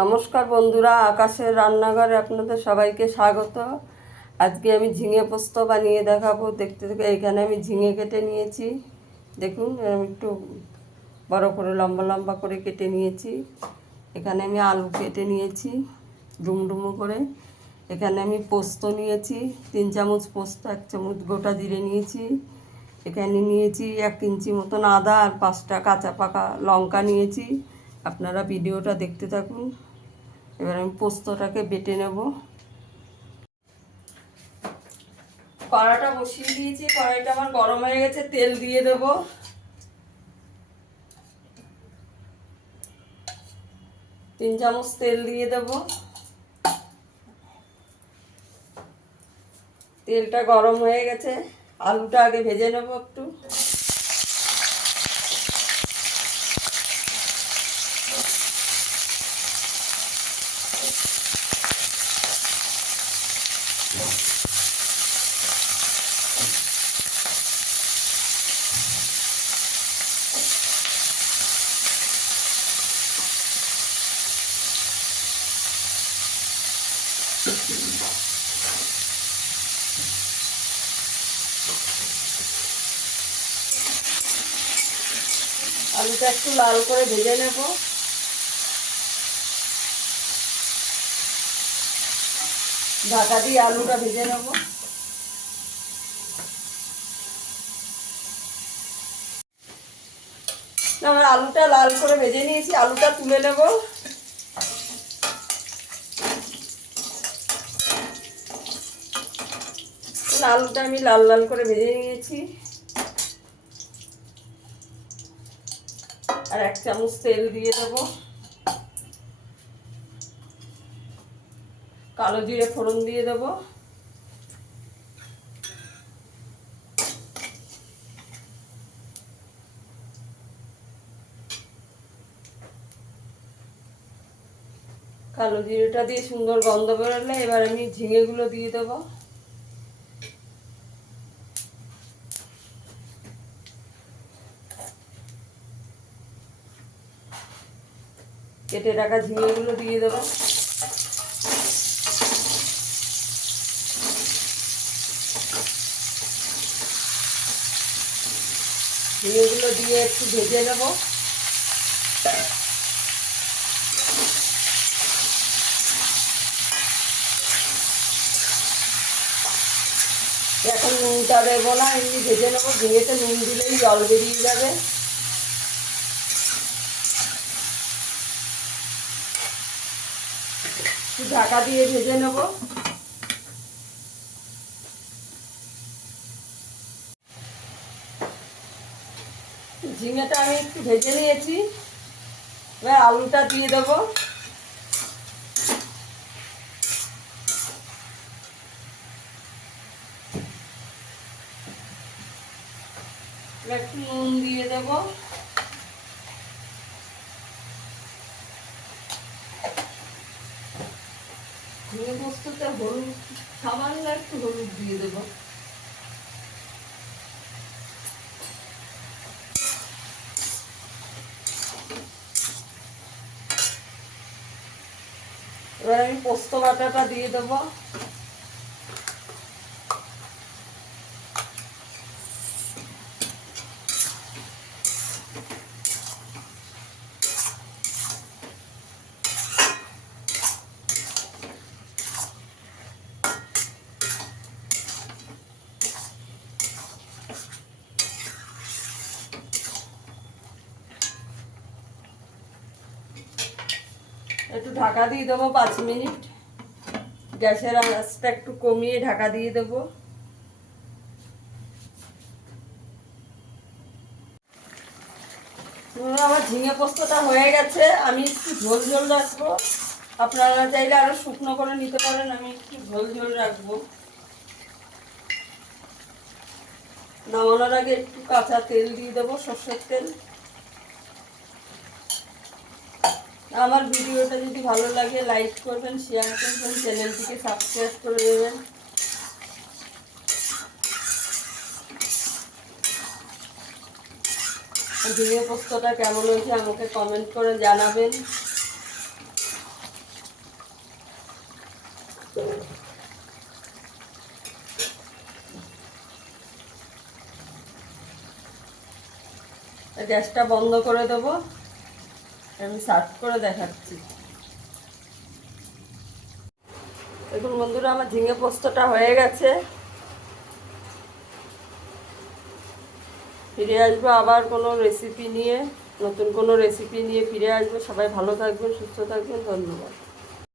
নমস্কার বন্ধুরা, আকাশের রান্নাঘরে আপনাদের সবাইকে স্বাগত। আজকে আমি ঝিঙে পোস্ত বানিয়ে দেখাবো। দেখতে দেখে এখানে আমি ঝিঙে কেটে নিয়েছি। দেখুন, আমি একটু বড় করে লম্বা লম্বা করে কেটে নিয়েছি। এখানে আমি আলু কেটে নিয়েছি ডুমডুমো করে। এখানে আমি পোস্ত নিয়েছি 3 চামচ পোস্ত, 1 চামচ গোটা জিরে নিয়েছি। এখানে নিয়েছি 1 ইঞ্চি মতন আদা আর 5টা কাঁচা পাকা লঙ্কা নিয়েছি। আপনারা ভিডিওটা দেখতে থাকুন। এবার আমি পোস্তটাকে বেটে নেব। কড়াটা বসিয়ে দিয়েছি, কড়াইটা আমার গরম হয়ে গেছে। তেল দিয়ে দেব। তিন চামচ তেল দিয়ে দেব। তেলটা গরম হয়ে গেছে, আলুটা আগে ভেজে নেব একটু। আলুটা একটু লাল করে ভেজে নেব। ঢাকা দিয়ে আলুটা ভেজে নেব। আমার আলুটা লাল করে ভেজে নিয়েছি, আলুটা তুলে নেব। আলুটা আমি লাল লাল করে ভেজে নিয়েছি। আর 1 চামচ তেল দিয়ে দেবো। কালো জিরে ফোড়ন দিয়ে দেবো। কালো জিরেটা দিয়ে সুন্দর গন্ধ বেরোলে এবার আমি ঝিঙেগুলো দিয়ে দেবো। কেটে রাখা ঝিঙেগুলো দিয়ে দেবো। ঝিঙেগুলো দিয়ে একটু ভেজে নেব। এখন নুনটা দেবো না, এমনি ভেজে নেবো। ঝিঙেতে নুন দিলেই জল বেরিয়ে যাবে। একটু ঢাকা দিয়ে ভেজে নেব। ঝিঙেটা আমি একটু ভেজে নিয়েছি, এবার আলুটা দিয়ে দেবো। এবার একটু নুন দিয়ে দেবো। ঝিঙে পোস্ততে হলুদ, সামান্য একটু হলুদ দিয়ে দেবো। এবার আমি পোস্ত বাটাটা দিয়ে দেবো। একটু ঢাকা দিয়ে দেবো 5 মিনিট। গ্যাসের আঁচটা একটু কমিয়ে ঢাকা দিয়ে দেবো। আমার ঝিঙে পোস্তটা হয়ে গেছে, আমি একটু ঝোল ঝোল রাখবো। আপনারা চাইলে আরো শুকনো করে নিতে পারেন, আমি একটু ঝোল ঝোল রাখবো। নামানোর আগে একটু কাঁচা তেল দিয়ে দেবো, সর্ষের তেল। আমার ভিডিওটা যদি ভালো লাগে লাইক করবেন, শেয়ার করবেন, চ্যানেলটিকে সাবস্ক্রাইব করে দেবেন। ঝিঙে পোস্তটা কেমন হয়েছে আমাকে কমেন্ট করে জানাবেন। গ্যাসটা বন্ধ করে দেবো, আমি সার্ভ করে দেখাচ্ছি। দেখুন বন্ধুরা, আমার ঝিঙে পোস্তটা হয়ে গেছে। ফিরে আসবো আবার কোনো রেসিপি নিয়ে, নতুন কোনো রেসিপি নিয়ে ফিরে আসবো। সবাই ভালো থাকবেন, সুস্থ থাকবেন, ধন্যবাদ।